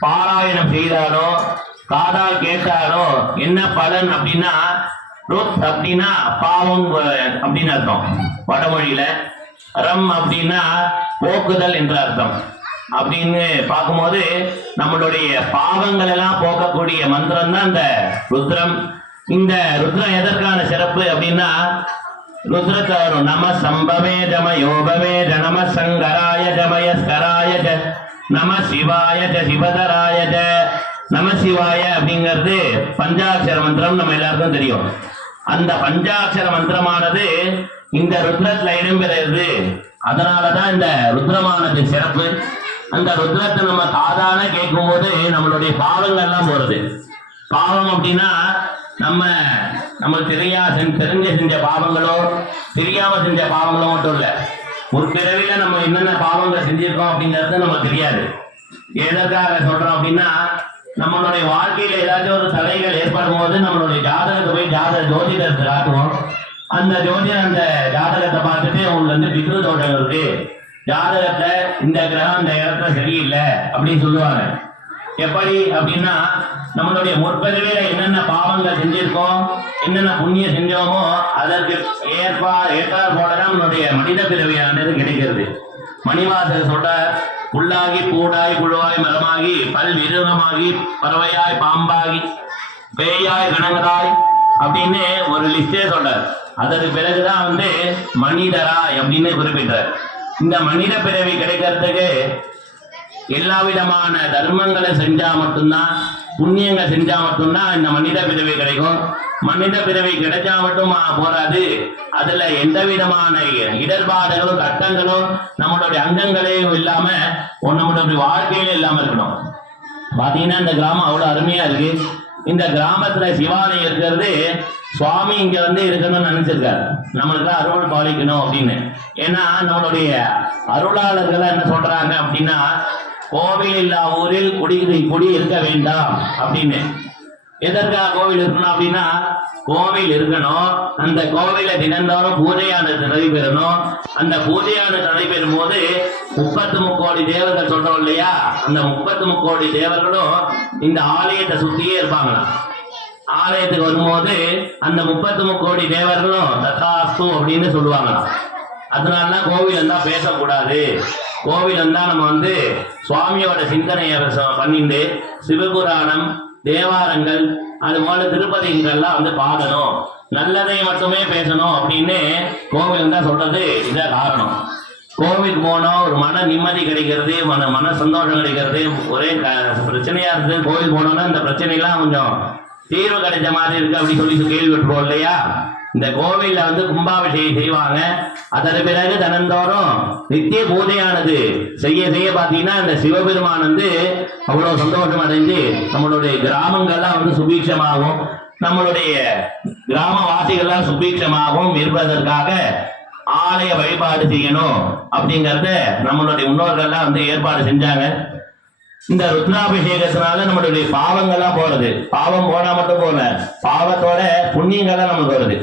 பாராயணம் செய்தாலோ காதால் கேட்டாலோ என்ன பலன் அப்படின்னா ருத் அப்படின்னா பாவம் அப்படின்னு அர்த்தம். வடமொழியில ரம் அப்படின்னா போக்குதல் என்ற அர்த்தம். அப்படின்னு பார்க்கும்போது நம்மளுடைய பாவங்கள் எல்லாம் போக்கக்கூடிய மந்திரம் தான் இந்த ருத்ரம். இந்த ருத்ரம் எதற்கான சிறப்பு அப்படின்னா ருத்ரத்தை நம சம்பவே ஜம யோபவே நம சங்கராய ஜமய ஸ்கராய நம சிவாய சிவதராய நம சிவாய அப்படிங்கிறது பஞ்சாட்சர மந்திரம் நம்ம எல்லாருக்கும் தெரியும். அந்த பஞ்சாட்சர மந்திரமானது இந்த ருத்ரத்துல இடம்பெறுது அதனாலதான் இந்த ருத்ரமானது சிறப்பு. அந்த ருத்ரத்தை நம்ம காதால கேட்கும்போது நம்மளுடைய பாவங்கள் எல்லாம் போறது. பாவம் அப்படின்னா நம்ம நம்ம தெரியா தெரிஞ்ச செஞ்ச பாவங்களோ தெரியாம செஞ்ச பாவங்களோ மட்டும் இல்லை. ஒரு பிறவில நம்ம என்னென்ன பாவங்கள் செஞ்சிருக்கோம் அப்படிங்கிறது நமக்கு தெரியாது. எதற்காக சொல்றோம் அப்படின்னா நம்மளுடைய வாழ்க்கையில ஏதாச்சும் ஒரு தடைகள் ஏற்படும் போது நம்மளுடைய ஜாதகத்தை போய் ஜாதக ஜோதிடத்தை காட்டுவோம். அந்த ஜோதிடர் அந்த ஜாதகத்தை பார்த்துட்டு உங்களுக்கு வந்து பித்ரு தோட்டம் இருக்கு. ஜாதகத்தை இந்த கிரகம் இந்த இடத்துல சரியில்லை அப்படின்னு சொல்லுவாங்க. எப்படி அப்படின்னா நம்மளுடைய முற்பிறவில என்னென்ன பாவங்கள் செஞ்சிருக்கோம் என்னென்ன புண்ணியம் செஞ்சோமோ அதற்கு ஏற்பா ஏற்றார் போலதான் நம்மளுடைய மனித பிறவியானது கிடைக்கிறது. மணிவாசர் சொல்ற புல்லாகி பூடாய் புழுவாய் மரமாகி பல் விருகமாகி பறவையாய் பாம்பாகி பேயாய் கணங்கராய் அப்படின்னு ஒரு லிஸ்டே சொல்றார். அதற்கு பிறகுதான் வந்து மனிதராய் அப்படின்னு குறிப்பிட்டார் இந்த மனித பிறவி கிடைக்கிறதுக்கு எல்லா விதமான தர்மங்களை செஞ்சா மட்டும்தான் புண்ணியங்கள் செஞ்சா மட்டும்தான் இந்த மனித பிறவி கிடைக்கும். மனித பிறவி கிடைச்சா மட்டும் போராது அதுல எந்த விதமான இடர்பாடுகளும் கட்டங்களும் நம்மளுடைய அங்கங்களையும் இல்லாம நம்மளுடைய வாழ்க்கையில இல்லாம இருக்கணும். பாத்தீங்கன்னா இந்த கிராமம் அவ்வளவு அருமையா இருக்கு. இந்த கிராமத்துல சிவாலயம் இருக்கிறது சுவாமி இங்க வந்து இருக்கணும்னு நினைச்சிருக்காரு. நம்மளுக்கு அருள் பாலிக்கணும் அப்படின்னு. ஏன்னா நம்மளுடைய அருளாளர்கள் என்ன சொல்றாங்க அப்படின்னா கோவில் இல்லா ஊரில் குடி குடி இருக்க வேண்டாம் அப்படின்னு. எதற்காக கோவில் இருக்கணும் அப்படின்னா கோவில் இருக்கணும். அந்த கோவில தினந்தோறும் பூஜையானது நடைபெறணும் அந்த பூஜையானது நடைபெறும் போது முப்பத்து முக்கோடி தேவர்கள் சொல்றோம் இல்லையா? அந்த முப்பத்து முக்கோடி தேவர்களும் இந்த ஆலயத்தை சுத்தியே இருப்பாங்களாம். ஆலயத்துக்கு வரும்போது அந்த முப்பத்து முக்கோடி தேவர்களும் தத்தாஸ்து அப்படின்னு சொல்லுவாங்களாம். அதனாலதான் கோவில் இருந்தா பேசக்கூடாது. கோவில் இருந்தா நம்ம வந்து சுவாமியோட சிந்தனையை பண்ணிட்டு சிவபுராணம் தேவாரங்கள் அது போல திருப்பதிங்கள்லாம் வந்து பாடணும். நல்லதை மட்டுமே பேசணும் அப்படின்னு கோவில் தான் சொல்றது இதான் காரணம். கோவில் போனோம் ஒரு மன நிம்மதி கிடைக்கிறது மன மன சந்தோஷம் கிடைக்கிறது ஒரே க- பிரச்சனையா இருக்கு கோவில் போனோம்னா இந்த பிரச்சனைலாம் கொஞ்சம் தீர்வு கிடைச்ச மாதிரி இருக்கு அப்படின்னு சொல்லி கேள்விப்பட்டுருவோம் இல்லையா? இந்த கோவில்ல வந்து கும்பாபிஷேகம் செய்வாங்க. அதன் பிறகு தினந்தோறும் நித்திய பூஜையானது செய்ய செய்ய பார்த்தீங்கன்னா இந்த சிவபெருமான் வந்து அவ்வளோ சந்தோஷம் அடைஞ்சு நம்மளுடைய கிராமங்கள்லாம் வந்து சுபீட்சமாகும் நம்மளுடைய கிராமவாசிகள்லாம் சுபீட்சமாகவும் இருப்பதற்காக ஆலய வழிபாடு செய்யணும் அப்படிங்கறத நம்மளுடைய முன்னோர்கள்லாம் வந்து ஏற்பாடு செஞ்சாங்க. இந்த ருத்ராபிஷேகத்தினால நம்மளுடைய பாவங்கள்லாம் போறது. பாவம் போனா மட்டும் போல பாவத்தோட புண்ணியங்கள்லாம் நமக்கு வருது.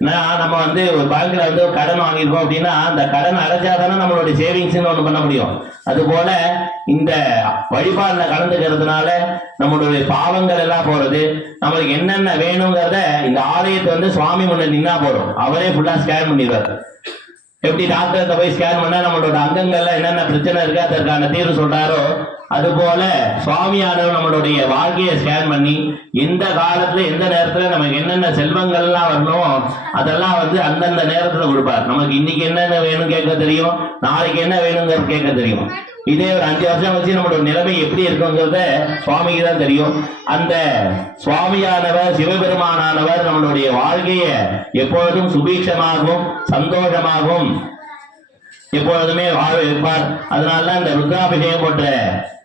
நம்ம வந்து ஒரு பேங்க்ல வந்து ஒரு கடன் வாங்கியிருக்கோம் அப்படின்னா அந்த கடன் அடைச்சாதானே நம்மளுடைய சேவிங்ஸ்னு ஒன்று பண்ண முடியும். அது போல இந்த வழிபாடுல கலந்துக்கிறதுனால நம்மளுடைய பாவங்கள் எல்லாம் போறது நம்மளுக்கு என்னென்ன வேணுங்கிறத இந்த ஆலயத்தை வந்து சுவாமி முன்ன நின்னா போறோம் அவரே ஃபுல்லா ஸ்கேன் பண்ணிடுவார். எப்படி டாக்டர்கிட்ட போய் ஸ்கேன் பண்ணா நம்மளோட அங்கங்கள்ல என்னென்ன பிரச்சனை இருக்கு அதற்கான தீர்வு சொல்றாரோ அது போல சுவாமியானவர் நம்மளுடைய வாழ்க்கையை ஸ்கேன் பண்ணி எந்த காலத்துல எந்த நேரத்துல நமக்கு என்னென்ன செல்வங்கள்லாம் வரணும் அதெல்லாம் வந்து அந்தந்த நேரத்துல கொடுப்பார். நமக்கு இன்னைக்கு என்னென்ன வேணும் கேட்க தெரியும் நாளைக்கு என்ன வேணுங்கிறது கேட்க தெரியும். இதே ஒரு அஞ்சு வருஷம் வச்சு நம்மளோட நிலைமை எப்படி இருக்குங்கிறத சுவாமிக்கு தான் தெரியும். அந்த சுவாமியானவர் சிவபெருமானானவர் நம்மளுடைய வாழ்க்கையை எப்பொழுதும் சுபீட்சமாகவும் சந்தோஷமாகவும் எப்பொழுதுமே வாழ இருப்பார் அதனால தான் இந்த ருத்ராபிஷேகம் போன்ற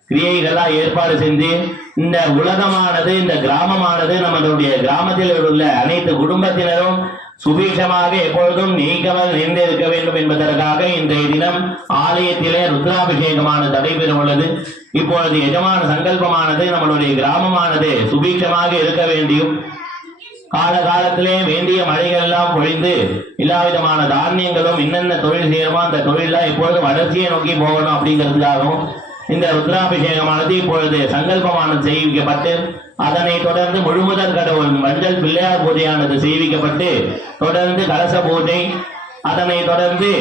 கிரியைகள்லாம் ஏற்பாடு செஞ்சு இந்த உலகமானது இந்த கிராமமானது நம்மளுடைய கிராமத்தில் உள்ள அனைத்து குடும்பத்தினரும் சுபீட்சமாக எப்பொழுதும் நீக்கமல் நின்றிருக்க வேண்டும் என்பதற்காக இன்றைய தினம் ஆலயத்திலே ருத்ராபிஷேகமானது நடைபெற உள்ளது. இப்பொழுது எஜமான சங்கல்பமானது நம்மளுடைய கிராமமானது சுபீட்சமாக இருக்க வேண்டியும் கால காலத்திலே வேண்டிய மழைகள் எல்லாம் பொழிந்து எல்லா விதமான தானியங்களும் என்னென்ன தொழில் செய்யணுமோ அந்த தொழிலாம் எப்பொழுதும் வளர்ச்சியை நோக்கி போகணும் அப்படிங்கிறதுக்காகவும் இந்த ருத்ராபிஷேகமானது இப்பொழுது சங்கல்பமானது செய்விக்கப்பட்டு அதனை தொடர்ந்து முழுமுதற் கடவுள் மஞ்சள் பிள்ளையார் பூஜையானது செய்விக்கப்பட்டு தொடர்ந்து கலச பூஜை அதனை தொடர்ந்து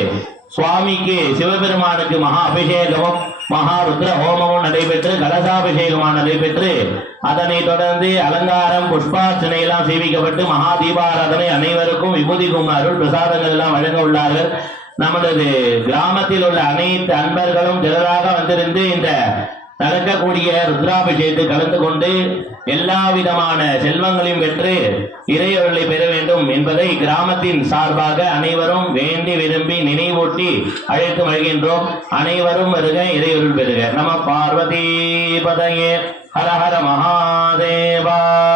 சுவாமிக்கு சிவபெருமானுக்கு மகா அபிஷேகமும் மகா ருத்ர ஹோமமும் நடைபெற்று கலசாபிஷேகமாக நடைபெற்று அதனை தொடர்ந்து அலங்காரம் புஷ்பார்ச்சனை எல்லாம் சேவிக்கப்பட்டு மகா தீபாராதனை அனைவருக்கும் விபூதி குமாருள் பிரசாதங்கள் எல்லாம் வழங்க உள்ளார்கள். நமது கிராமத்தில் உள்ள அனைத்து அன்பர்களும் திரளாக வந்திருந்து இந்த நடக்கக்கூடிய ருத்ராபிஷேகத்தில் கலந்து கொண்டு எல்லா விதமான செல்வங்களையும் பெற்று இறையொருளை பெற வேண்டும் என்பதை கிராமத்தின் சார்பாக அனைவரும் வேண்டி விரும்பி நினைவூட்டி அழைத்து வருகின்றோம். அனைவரும் வருக இறையொருள் பெறுக. நம பார்வதி பதையே. ஹர ஹர மகாதேவா.